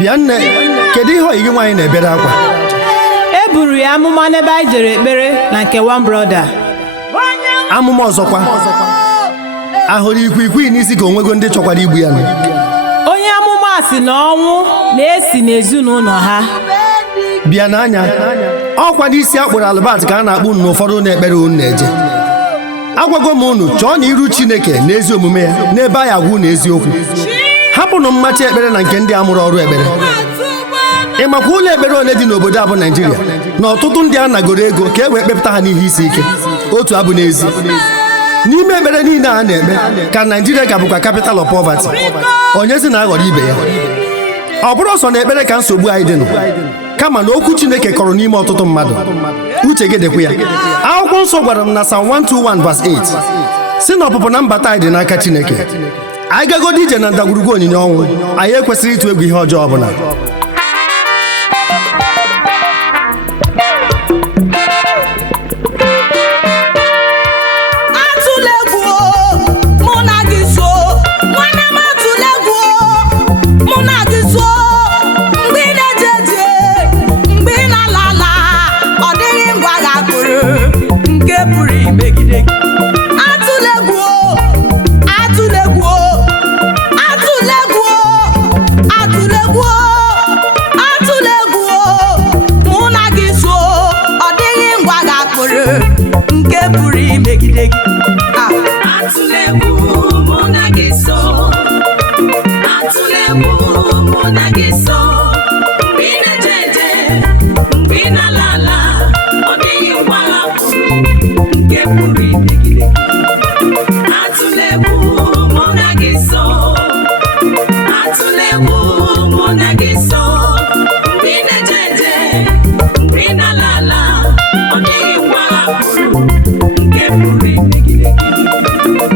Bịa nne, kedu ihe oyi gị nwaanyị na-ebere akwa? E buru ya amụma n'ebe anyị jere ekpere na nke one brother. Amụma ọzọkwa? Ahụrụ ikwikwii n'isi ka onwego ndị chọkwara igbu ya nọ. Onye amụma si na ọnwụ na-esi n'ezinụlọ ha. Bịa n'anya, ọkwa n'isi akpụrụ Albert ka a na-akpụ unu n'ụfọdụ na-ekpere unu na-eje. Agwago m unu chọọ na iru Chineke na ezi omume ya n'ebe anyị agwa unu eziokwu. Hapụnụ mmachi ekpere na nke ndị amụrụ ọrụ ekpere. Ị makwa ụlọ ekpere ole dị n'obodo a bụ Naịjirịa na ọtụtụ ndị a nagoro ego ka e wee kpepụta ha n'ihe isi ike. Otu abụ n'ezi. N'ime ekpere niile a na-ekpe ka Naịjirịa ka bụkwa capital of poverty. Onye si na-aghọrọ ibe ya. Ọ bụrụ ọsọ na ekpere ka nsogbu anyị dị nụ, kama na okwu Chineke kọrọ n'ime ọtụtụ mmadụ. Uche gị dịkwa ya. Akwụkwọ nsọ gwara m na Psalm 121 verse 8 si na ọpụpụ na mbata anyị dị n'aka Chineke. Anyị gagodi ije na ndagwurugwu onyinye ọnwụ, anyị ekwesịrị ịtụ egwu ihe ọjọọ ọbụla.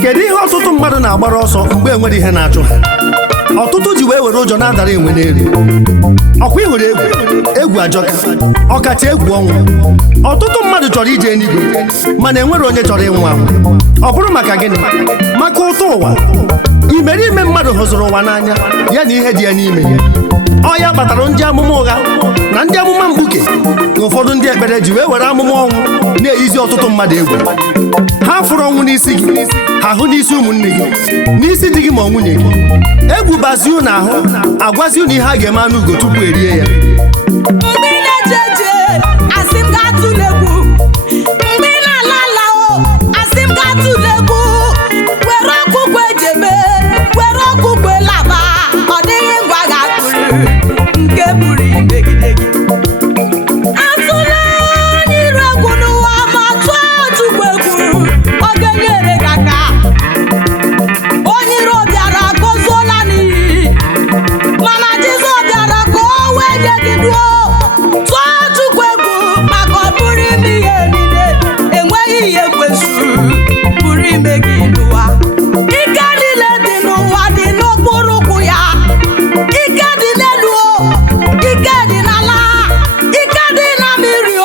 Kedu ihe ọtụtụ mmadụ na-agbara ọsọ mgbe enwere ihe na-achụ ha? Ọtụtụ ji wee were ụjọ na-adara enwe n'elu. Ọkwa ịhụrụ egwu ajọka, ọkacha egwu ọnwụ. Ọtụtụ mmadụ chọrọ ije eluigwe mana enwere onye chọrọ ịnwụ anwụ. Ọ bụrụ maka gịnị? Maka ụtọ ụwa. Imerime mmadụ hụzụrụ ụwa n'anya ya na ihe dị ya n'ime. Ọ ya kpatara ndị amụma ụgha na ndị amụma mkpuke na ụfọdụ ndị ekpere ji wee were amụma ọnwụ na-eyizi ọtụtụ mmadụ egwu. Ha fụrụ ọnwụ n'isi gị, ha hụ n'isi ụmụnne gị, n'isi di gị ma ọ nwunye gị. Egwu bazi unu ahụ, agwazi unu ihe a ga-eme anụ ugo tupu erie ya. Mgbe ị na-eje asị m ga-atụle egwu. Mgbe ị na-ala ala asị m ga-atụle egwu. Were ọkụkọ ejebe, were ọkụkọ elaba, ọ dịghị ngwa ga-atụrụ nke pụrụ imegide gị. Atụle n'iru egwu n'ụwa ma tụọ Chukwu egwu, ọ ga-enyere gị aka. Onye iro bịara gọzuola n'iyi, mana Jizọs bịara ka o wee nye gị duo. Tụọ Chukwu egwu maka ọ bụrụ ime ihe niile, enweghị ihe kwesịrị pụrụ ime gị n'ụwa. Ike niile dị n'ụwa dị n'okpuru ụkwụ ya. Ike dị n'elu, ike dị n'ala, ike dị na mmiri,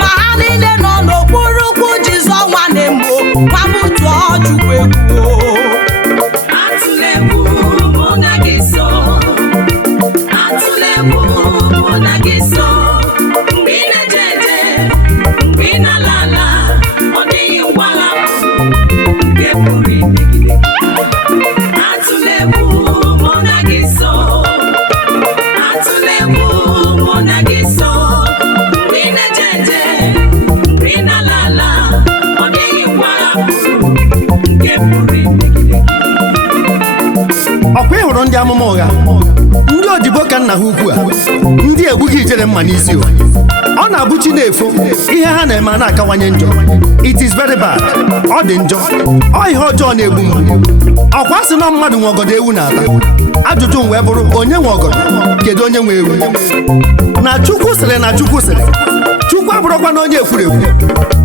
ma ha niile nọ n'okpuru ụkwụ Jizọs nwanne m. Gwa m tụọ Chukwu egwu. Ọkwa ịhụrụ ndị amụma ụgha, ndị odibo ka nna ha ukwu a, ndị egbughị ijere mma n'isi o. Ọ na-abụ chi na-efo, ihe ha na-eme na-akawanye njọ. It is very bad. Ọ dị njọ. Ọ ihe ọjọọ na-egbu mgbu. Ọkwa sị na mmadụ nwe ọgọdọ ewu na-ata. Ajụjụ m wee bụrụ, onye nwe ọgọdọ? Kedu onye nwe ewu? Na Chukwu sịrị na Chukwu sịrị. Chukwu abụrụkwa na onye ekwurekwu.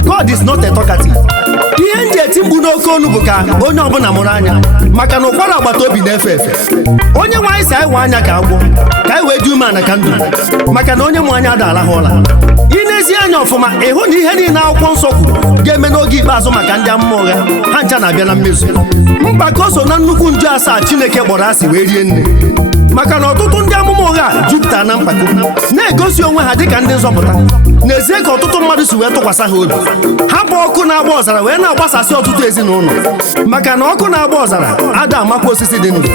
God is not a talkative. Ihe nji eti mkpu n'oke onu bụ ka onye ọbụla mụrụ anya, maka na ụkwara agbata obi na-efe efe. Onye nwe anyị si anyị wee anya ka agwọ, ka anyị wee dị umeala ka ndụ, maka na onye mụ anya ada alahụ ụla. Ị na-ezi anya ọfụma, ịhụ na ihe niile akwụkwọ nsọ kwuru ga-eme n'oge ikpeazụ maka ndị amụma ụgha, ha ncha na-abịa na mmezu. Mpako so na nnukwu nju asaa Chineke kpọrọ asị wee rie nne. Maka na ọtụtụ ndị amụma ụgha a jupụtara na mpako na-egosi onwe ha dịka ndị nzọpụta. N'ezie ka ọtụtụ mmadụ si wee tụkwasị ha obi, ha bụ ọkụ na-agba ọzara wee na-agbasasị ọtụtụ ezinụlọ, maka na ọkụ na-agba ọzara ada amakwa osisi dị ndụ,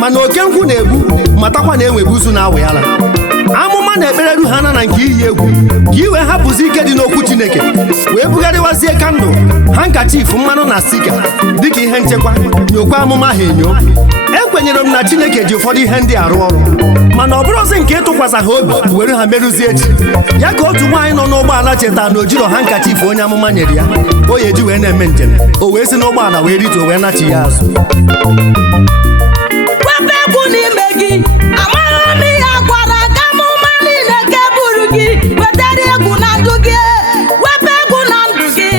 mana oke nkwụ na-egbu matakwa na enwebu uzu na-awụ ya ala. Amụma na ekpereru ha na nke iyi egwu ka i wee hapụzi ike dị n'okwu Chineke wee bugharịwazie kandụl, handkerchief, mmanụ na stika dịka ihe nchekwa nyokwa amụma ha enyo. Ekwenyere m na Chineke ji ụfọdụ ihe ndị arụ ọrụ, mana ọ bụrụzi nke ịtụkwasị ha obi were ha merụzie echi. Ya ka otu nwaanyị nọ n'ụgbọala chetara na o jiro handkerchief onye amụma nyere ya o ya eji wee na-eme njem, o wee si n'ụgbọala wee rituo wee nachi ya azụ. Wepụ egwu n'ime gị, amaghị m ihe gwara ka amụma niile nke buru gị wetara egwu na ndụ gị. Wepụ egwu na ndụ gị,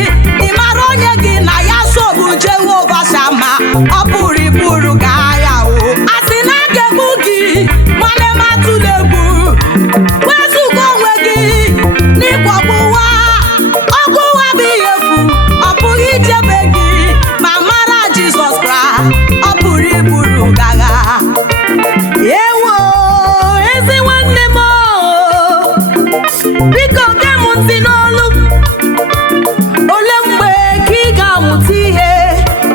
ị mara onye gị na ya so bụ Jehova Shama, ọ pụrụ iburu gị agha o. A sị na a ga-egbu gị, nwanne m atụla egwu. Wezuga onwe gị n'ịkpọgbu ụwa, ọgwụ ụwa bụ ihe efu, ọ pụghị ichebe gị, ma mara Jizọs Kraịst, ọ pụrụ iburu gị agha. Ewo, ezi nwanne m o, biko gee m ntị n'olu. Ole mgbe ka ị ga-amụta ihe?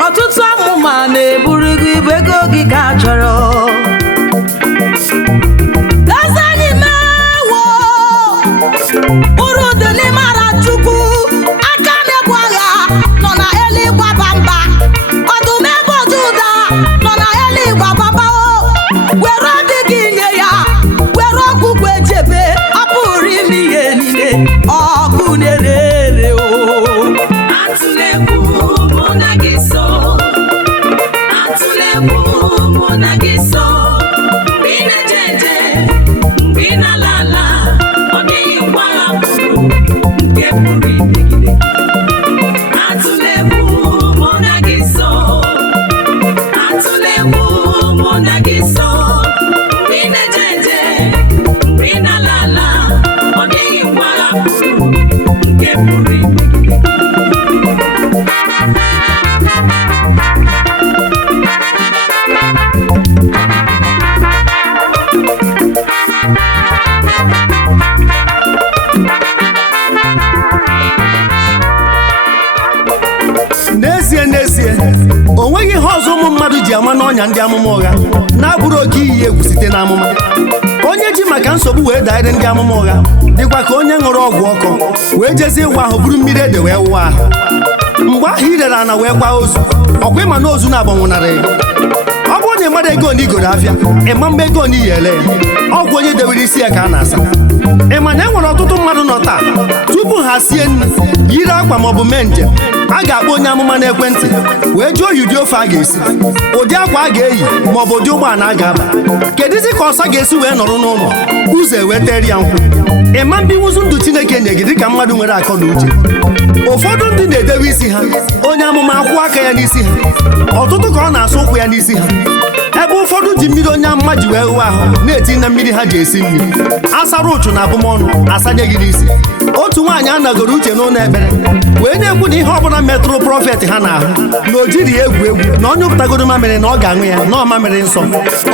Ọtụtụ amụma na-eburu gị ibu ego gị ka chọrọ. Eze anyị mewo uru dị n'ịmara Chukwu, aka na-ebu agha nọ na eluigwe bamba, ọdụm ebe Juda nọ na eluigwe bamba o. Were obi gị nye ya, were ọgwụgwọ ejebe, ọ pụrụ ime ihe niile, ọkụ na-ere ere o. Atụla egwu, mụ na gị so. Atụla egwu, mụ na gị so. Mgbe ị na-eje eje, mgbe ị na-ala ala, ọ dịghị ngwa agha pụrụ nke pụrụ imegide gị. Atụla egwu, mụ na gị so. Atụla egwu, mụ na gị so. Mgbe ị na-eje eje, mgbe ị na-ala ala, ọ dịghị ngwa agha pụrụ nke pụrụ imegide gị. N'ezie o nweghị ihe ọzọ ụmụ mmadụ ji ama n'ọnya ndị amụma ụgha na-abụrụ oke iyi egwu site n'amụma. Onye ji maka nsogbu wee daire ndị amụma ụgha dịkwa ka onye ṅụrụ ọgwụ ọkọ wee jezie ịwa ahụ buru mmiri ede wee wụwa ahụ. Mgbe ahụ i rere ana wee gbaa ozu, ọkwa ịma na ozu na-agbanwụnarị. Ọ bụrụ na ị mara ego na igoro afịa, ịma mgbe ego na iyi ele ọgwụ onye dewere isi ya ka a na-asa. Ịma na e nwere ọtụtụ mmadụ nọ taa tupu ha sie nri, yiri akwa maọbụ mee njem, a ga-akpọ onye amụma n'ekwentị wee jụọ ya ụdị ofe a ga-esi, ụdị akwa a ga-eyi maọbụ ụdị ụgbọala a ga-aba, kedụzi ka ọsa ga-esi wee nọrọ n'ụlọ ụzọ ewetara ya nkwụ. Ịma mbinwuzu ndụ Chineke nye gị dịka mmadụ nwere akọ na uche. Ụfọdụ ndị na-edewe isi ha, onye amụma akwụ aka ya n'isi ha, ọtụtụ ka ọ na-asụ ụkwụ ya n'isi ha. Ebe ụfọdụ ji mmiri onye amụma ji wee hụwa ahụ na-eti na mmiri ha ji esi mmiri, asara ụchụ na abụmọnụ asanye gị n'isi. Otu nwaanyị anagoro uche n'ụlọ ekpere wee na-ekwu na ihe ọbụla metụrụ prọfet ha n'ahụ na o jiri egwu egwu na onye ụpụtagodo mamịrị na ọ ga-aṅụ ya na ọmamịrị nsọ.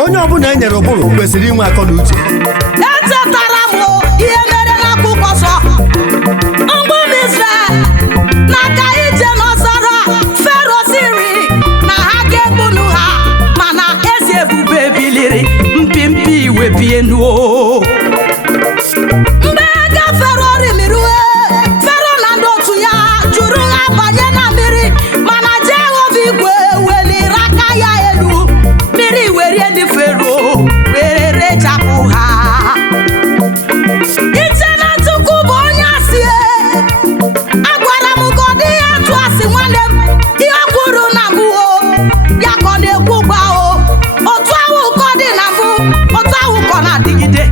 Onye ọbụla e nyere ụbụrụ kwesịrị inwe akọ na uche. Echetara m ihe mere n'akwụkwọ nsọ mgbe ụmụ Izrel na-aga ije n'ọzara, Fero siri na ha ga-egbunu ha, mana ezi ebube biliri, mpimpi iwe bie nuo. Mgbe ha gafere orimiri, Fero na ndị otu ya jụrụ ha banye na mmiri, mana Jehova igwe weliri aka ya elu, mmiri werie ndị Fero were rechapụ ha. Iche na Chukwu bụ onye asị, agwara m ka ọ dịghị atụ asị nwanne m, ihe kwuru na mbụ ya ka ọ na-ekwu gba o. Otu ahụ ka ọ dị na mbụ, otu ahụ ka ọ na-adịgide.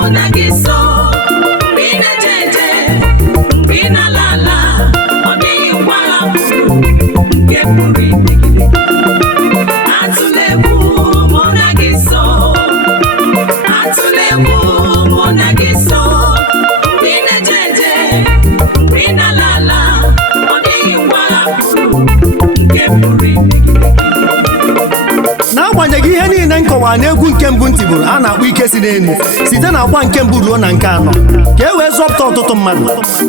mụ na gị so. Mgbe ị na-eje eje, mgbe ị na-ala ala, ọ dịghị ngwa agha pụrụ nke pụrụ imegide gị. Atụla egwu, mụ na gị so. Atụla egwu, mụ na gị so. Mgbe ị na-eje eje, mgbe ị na-ala ala, ọ dịghị ngwa agha pụrụ nke pụrụ imegide gị. N'agbanyeghị ihe niile m kọwara n'egwu nke mbụ ntị bụrụ a na-akpọ ike si n'elu site na agba nke mbụ ruo na nke anọ ka e wee zọpụta ọtụtụ mmadụ,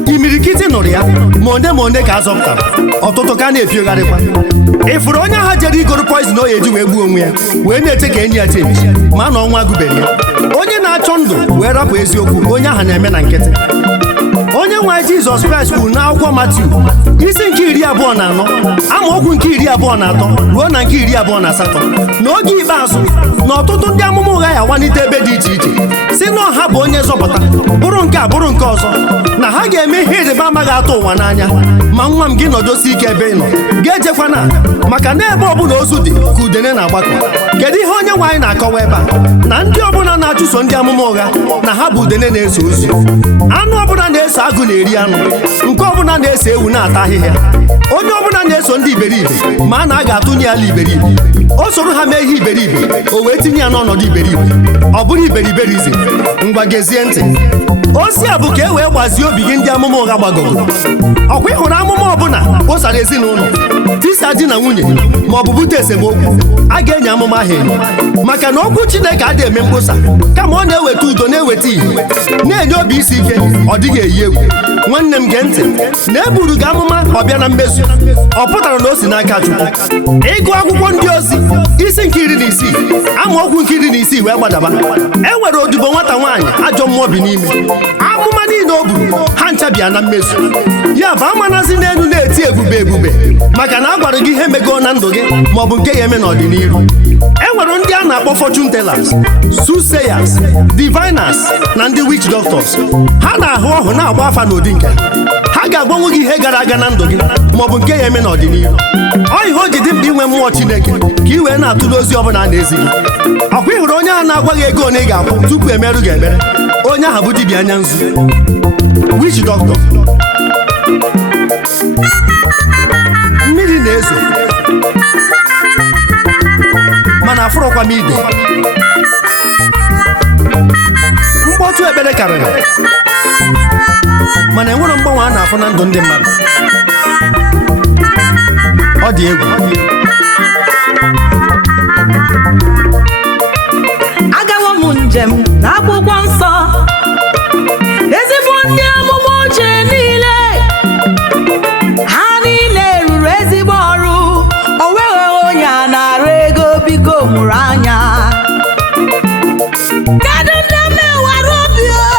imirikiti nụrụ ya ma one ka a zọpụtara, ọtụtụ ka na-epiogharịkwa. Ị fụrụ onye agha jere igoro poizin o eji wee gbuo onwe ya wee na-eche ka enyi ya chenji ma na ọnwa gụbeghị ya. Onye na-achọ ndụ wee rapụ eziokwu, onye ahụ na-eme na nkịtị. Onye nwe anyị Jizọs Kraịst kwuru n'akwụkwọ Matiu isi nke 24 amaokwu nke 23 ruo na nke 28 n'oge ikpeazụ na ọtụtụ ndị amụma ụgha ya walite ebe dị iche iche si na ọha bụ onye zọpụta bụrụ nke a bụrụ nke ọzọ, na ha ga-eme ihe ịrịba ama ga-atụ ụwa n'anya. Ma nwa m gị nọdosi ike ebe ị nọ, ga-ejekwana maka na ebe ọbụla ozu dị ka udene na-agbakọ. Kedu ihe onye nwe anyị na-akọwa ebe a? Na ndị ọbụla na-achụso ndị amụma ụgha na ha bụ udene na-eso ozu. Anụ ọbụla na-eso agụ na-eri anụ, nke ọbụla na-eso ewu na-ata ahịhịa. Onye ọbụla na-eso ndị iberibe ma a na a ga-atụnye ya ala iberibe, o soro ha mee ihe iberibe, o wee tinye ya n'ọnọdụ iberibe. Ọ bụrụ iberiberizm. Ngwa gezie ntị, ozi a bụ ka e wee gbazie obi gị ndị amụma ụgha gbagoro. Ọkwa ị hụrụ amụma ọbụla kposara ezinụlọ, tisa di na nwunye ma ọ bụ bute esemokwu, a ga-enye amụma ahụ enyo, maka na okwu Chineke adịghị eme mkposa, kama ọ na-eweta udo, na-eweta ihe, na-enye obi isi ike, ọ dịghị eyi egwu. Nwanne m gee ntị, na eburu gị amụma ọbịa na mmezu, ọ pụtara na o si n'aka Chukwu. Ịgụ akwụkwọ ndị ozi isi nke 16 amaokwu nke 16 wee gbadaba, e nwere odibo nwata nwaanyị ajọ mmụọ bi n'ime. Amụma niile o buru ha nchabịa na mmezu. Ya bụ amanazi n'elu na-eti ebube ebube, maka na a gwara gị ihe megoo na ndụ gị maọbụ nke ya eme n'ọdịnihu. E nwere ndị a na-akpọ fortune tellers, soothsayers, diviners na ndị witch doctors. Ha na-ahụ ọhụ na-agba afa n'ụdị nke ha ga-agbanwe gị ihe gara aga na ndụ gị maọbụ nke ya eme n'ọdịnihu. Ọ ihe o ji dị mkpa inwe mmụọ Chineke ka ị wee na-atụle ozi ọbụla a na-ezi gị. Ọkwa ị hụrụ onye ahụ na-agwa gị ego ole ị ga-akwụ tupu emerụ gị ekpere? Onye ahụ bụ dibịa anya nzu, witch doctor. Mmiri na-ezo mana afụrụkwa m ide, mkpọtụ ekpere karịrị mana enwere mgbanwe a na-afụ na ndụ ndị mmadụ. Ọ dị egwu. Agawo m njem n'akwụkwọ nsọ, ezigbo ndị amụma ochie niile, ha niile rụrụ ezigbo ọrụ, o nweghị onye a na-arụ ego biko mụrụ anya. Kedu ndị mewara obi o?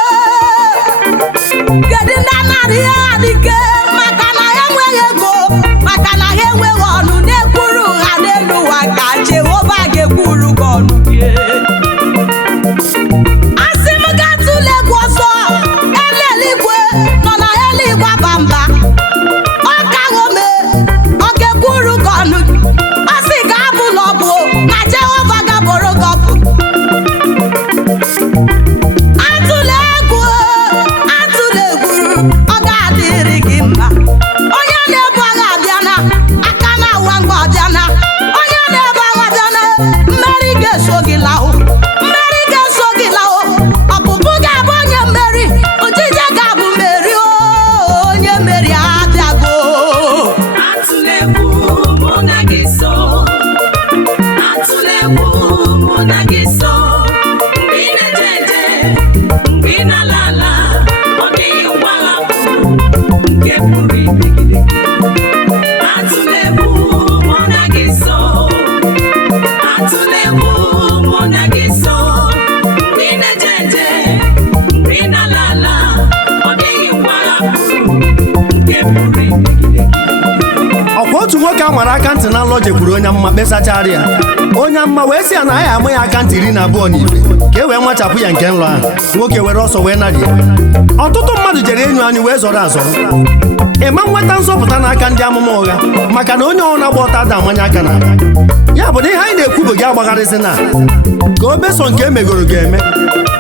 Kedu ndị anaghị ihe adịke maka na ha enweghị ego, maka na ha enweghị ọnụ na-ekwuru ha n'elu ụwa ka Jehova ga-ekwuru gị ọnụ gị. Asị m gatụla egwu ọzọ, eluigwe nọ na eluigwe aba mba, ọ kaghome, ọ ga-ekwuru gị ọnụ gị. Ọ sị ga abụla ọbụ na Jehova ga-abụrụ gị ọbụ. Atụla egwu, atụla egwu, ọ ga-adịrị gị mma. Onye na-ebu agha abịana, aka na-awa mgbe abịana, onye na-ebu agha abịana, mmeri ga-eso gị lahụ, mmeri ga-eso gị lahụ. Ọpụpụ ga-abụ onye mmeri, ojije ga-abụ mmeri, onye mmeri abịago. Atụla egwu, mụ na gị so. Atụla egwu, mụ na gị so. Mgbe ị na-eje eje, mgbe ị na-ala ala, ọ dịghị ngwa agha pụrụ nke pụrụ imegide gị. Atụla egwu, mụ na gị so. Atụla egwu, mụ na gị so. Mgbe ị na-eje eje, mgbe ị na-ala ala, ọ dịghị ngwa agha pụrụ nke pụrụ imegide gị. Ọkwa otu nwoke a nwara aka ntị na nlọ jekwuru onye amụma kpesachara ya. Onye amụma wee sị ya na ya ama ya aka ntị 12 n'ife ka e wee nwachapụ ya nke nlọ ahụ. Nwoke were ọsọ wee narị ya. Ọtụtụ mmadụ jere enyo anyị wee zọrọ azọrọ. Ịma nweta nzọpụta n'aka ndị amụma ụgha, maka na onye ọrụ na-agba ọta ada amanye aka na ya bụ na ihe anyị na-ekwu bụ gị agbagharịsị na ka o beso nke emegoro ga-eme.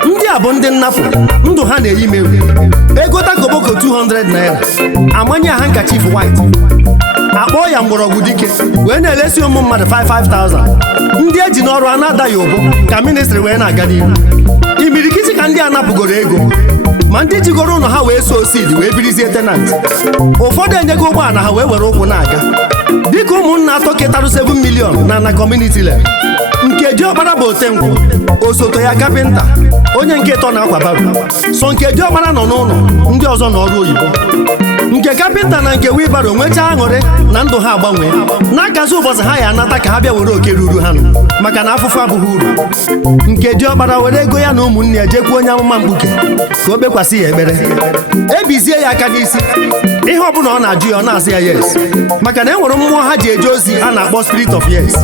Ndị a bụ ndị nnapụ ndụ ha na-eyi mewu ego takoboko 200 naira amanye ha nkachif white akpọọ ya mgbọrọgwụ dike wee na-elesi ụmụ mmadụ 55,000 ndị eji n'ọrụ a na-adaghị ụbọ ka ministri wee na-aga n'ihu imirikiti ka ndị a napụgoro ego ma ndị jigoro ụlọ ha wee so sidi wee birizie tenant ụfọdụ enyego ụgbọala ha wee were ụkwụ na-aga dịka ụmụnna atọ ketarụ 7 million na community level nke diọkpara bụ otenkwụ osote ya kapịnta onye nke tọ na akwa baro so nke diọkpara nọ n'ụlọ ndị ọzọ n'ọrụ oyibo nke kapịnta na nke wibaro nwechaa aṅụrị na ndụ ha agbanwee n'akazi ụbọchị ha ya anata ka ha bịa were oke ruru ha maka na afụfụ abụghị uru nke diọkpara were ego ya na ụmụnne ya jekwuo onye amụma mkpuke ka o kpekwasị ya ekpere ebizie ya aka n'isi ihe ọbụla ọ na-ajụ ya ọ na-asị ya yes maka na e nwere mmụọ ha ji eje ozi a na-akpọ spirit of yes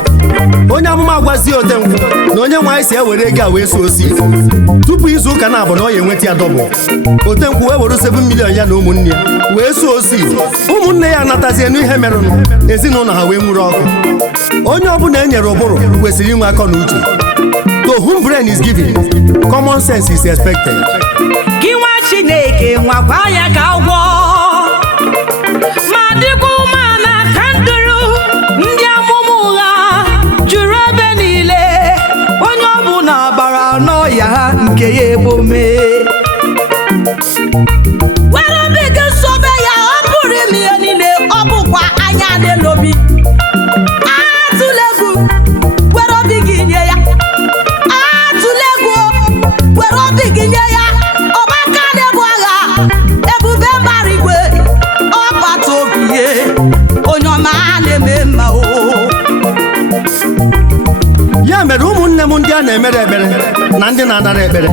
onye amụma agwazie otenkwụ na onye nwe anyị si ewere ego a wee so osi tupu izu ụka na-abụ na ọ ya enweta ya dọbụl otenkwụ wee were 7 million ya na ụmụnne ya wee so osi ụmụnne ya anatazie n'ihe merụnụ ezinụlọ ha wee nwụrụ ọkụ onye ọbụla e nyere ụbụrụ kwesịrị inwe akọ na uche to whom brain is given common sense is expected. gị nwa Chineke nwakwa ya ka ụgwọ ma dịkwa umeala ka nduru ndị amụma ụgha juru ebe niile onye ọbụla bara n'ọya ha nke ya egbome were obi gị sobe ya ọ pụrụ ime ihe niile ọ bụkwa anya na-elobi atụla egwu were obi gị nye ya atụla egwu were obi gị nye ya ọgbaka na-ebu agha ebube mbara igwe ọbata obi ye onye ọma na-eme mma o ya mere ụmụnne m ndị a na-emere ekpere na ndị na-anara ekpere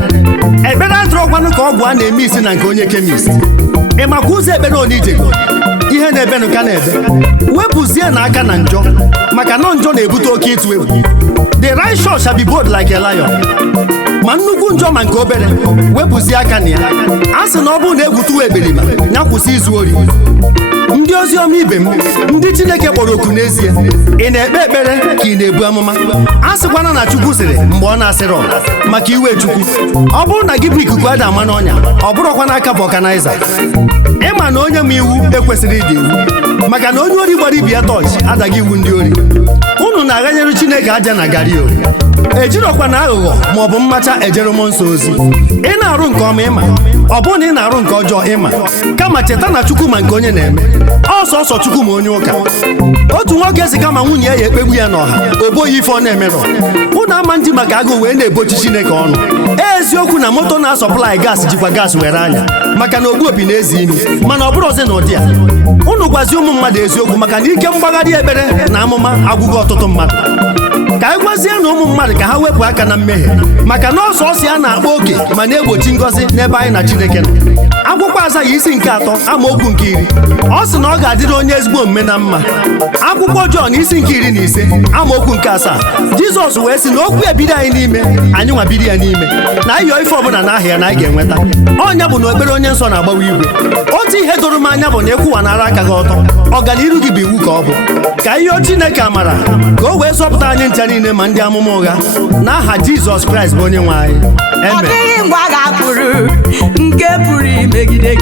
adịrọkwanụ ka ọgwụ a na-eme isi na nke onye kemist ị makwa ụzọ ekpere onijego ihe na-ebenụ ka na-ebe wepụzie na aka na njọ maka na njọ na-ebute oke ịtụ egwu the righteous shall be bold like a lion ma nnukwu njọ ma nke obere wepụzie aka na ya a sị na ọ bụrụ na egwu tụwa ekperima ya kwụsị izu ori ndị ozi ọma ibe m ndị Chineke kpọrọ oku n'ezie ị na-ekpe ekpere ka ị na-ebu amụma a sịkwana na Chukwu sịrị mgbe ọ na-asịrị maka iwe Chukwu ọ bụrụ na gị bụ ikuku ada ama n'ọnya ọ bụrụkwa n'aka bụ ọkanaiza ịma na onye ma iwu ekwesịrị ịdị iwu maka na onye ori gbara ibi ya tọọchị adaghị iwu ndị ori unu na-aghanyere Chineke aja na gario ejirọkwa na aghụghọ ma ọ bụ mmacha ejere mmụọ nsọ ozi ị na-arụ nke ọma ịma ọ bụrụ na ị na-arụ nke ọjọọ ịma kama cheta na Chukwu ma nke onye na-eme ọsọsọ Chukwu ma onye ụka otu nwoke si kama nwunye ya ekpegbu ya n'ọha o boghị ife ọ na-emerọ unu ama ndị maka agụụ wee na-ebochi Chineke ọnụ eziokwu na moto na-asọplai gas jikwa gas were anya maka na ogbu opi na-ezi imi mana ọ bụrụzi na ụdị a unu gwazi ụmụ mmadụ eziokwu maka na ike mgbagharị ekpere na amụma agwụghị ọtụtụ mmadụ ka anyị gwazie na ụmụ mmadụ ka ha wepụ aka na mmehie maka na ọsọ ọsọ ya na-akpa oke ma na-egbochi ngọzi n'ebe anyị na Chineke nọ akwụkwọ Aịzaya isi nke 3 amaokwu nke 10 ọ sị na ọ ga-adịrị onye ezigbo omume na mma akwụkwọ Jọn isi nke 15 amaokwu nke 7 Jizọs wee sị na okwu ebido anyị n'ime anyị nwa biri ya n'ime na ịyọ ife ọbụla na aha ya na anyị ga-enweta ọnya bụ na ekpere onye nsọ na-agbawa igwe otu ihe doro m anya bụ na ịkwụwanara aka gị ọtọ ọganiru gị bụ iwu ka ọ bụ ka ihe Chineke amara ka o wee zọpụta anyị ncha niile ma ndị amụma ụgha n'aha Jizọs Kraịst bụ onye nwe anyị ọ dịghị ngwa ga-apụrụ nke pụrụ imegide